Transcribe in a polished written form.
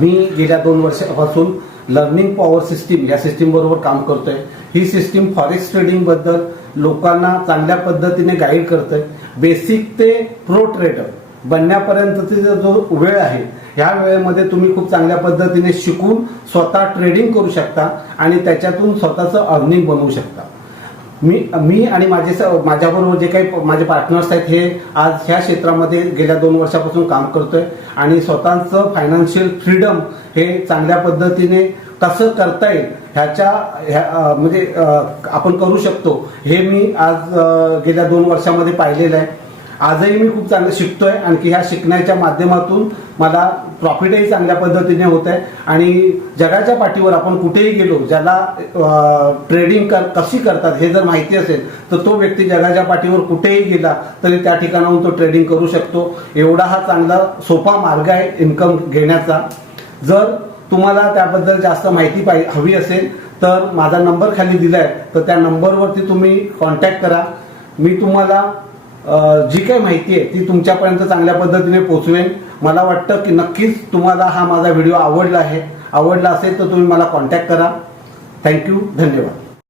मी गेल्या 2 वर्षापासून learning power system या सिस्टीम बरोबर काम करतोय। ही सिस्टीम फॉरेक्स ट्रेडिंग बद्दल लोकांना चांगल्या पद्धतीने गाईड करते। बेसिक ते प्रो ट्रेडर बनण्यापर्यंतचा जो वेळ आहे ह्या वेळेमध्ये तुम्ही खूप चांगल्या पद्धतीने शिकून स्वतः ट्रेडिंग करू शकता आणि त्याच्यातून स्वतःचं अर्निंग बनवू शकता। मी आणि माझ्याबरोबर जे काही माझे पार्टनर्स आहेत हे आज ह्या क्षेत्रामध्ये गेल्या 2 वर्षापासून काम करतोय आणि स्वतःचं फायनान्शियल फ्रीडम हे चांगल्या पद्धतीने कसं करता येईल म्हणजे आपण करू शकतो हे मी आज गेल्या 2 वर्षामध्ये पाहिलेलं आहे। आजही मी खूप चांगलं शिकतोय आणखी ह्या शिकण्याच्या माध्यमातून मला प्रॉफिटही चांगल्या पद्धतीने होत आहे आणि जगाच्या पाठीवर आपण कुठेही गेलो ज्याला ट्रेडिंग कशी करतात हे जर माहिती असेल तर तो व्यक्ती जगाच्या पाठीवर कुठेही गेला तरी त्या ठिकाणाहून तो ट्रेडिंग करू शकतो। एवढा हा चांगला सोपा मार्ग आहे इन्कम घेण्याचा। जर तुम्हाला त्याबद्दल जास्त माहिती हवी असेल तर माझा नंबर खाली दिलाय तर त्या नंबरवरती तुम्ही कॉन्टॅक्ट करा। मी तुम्हाला जी काही माहिती आहे ती तुमच्यापर्यंत चांगल्या पद्धतीने पोहोचवेन। मला वाटतं की नक्कीच तुम्हाला हा माझा व्हिडिओ आवडला असेल तर तुम्ही मला कॉन्टॅक्ट करा। थँक्यू, धन्यवाद।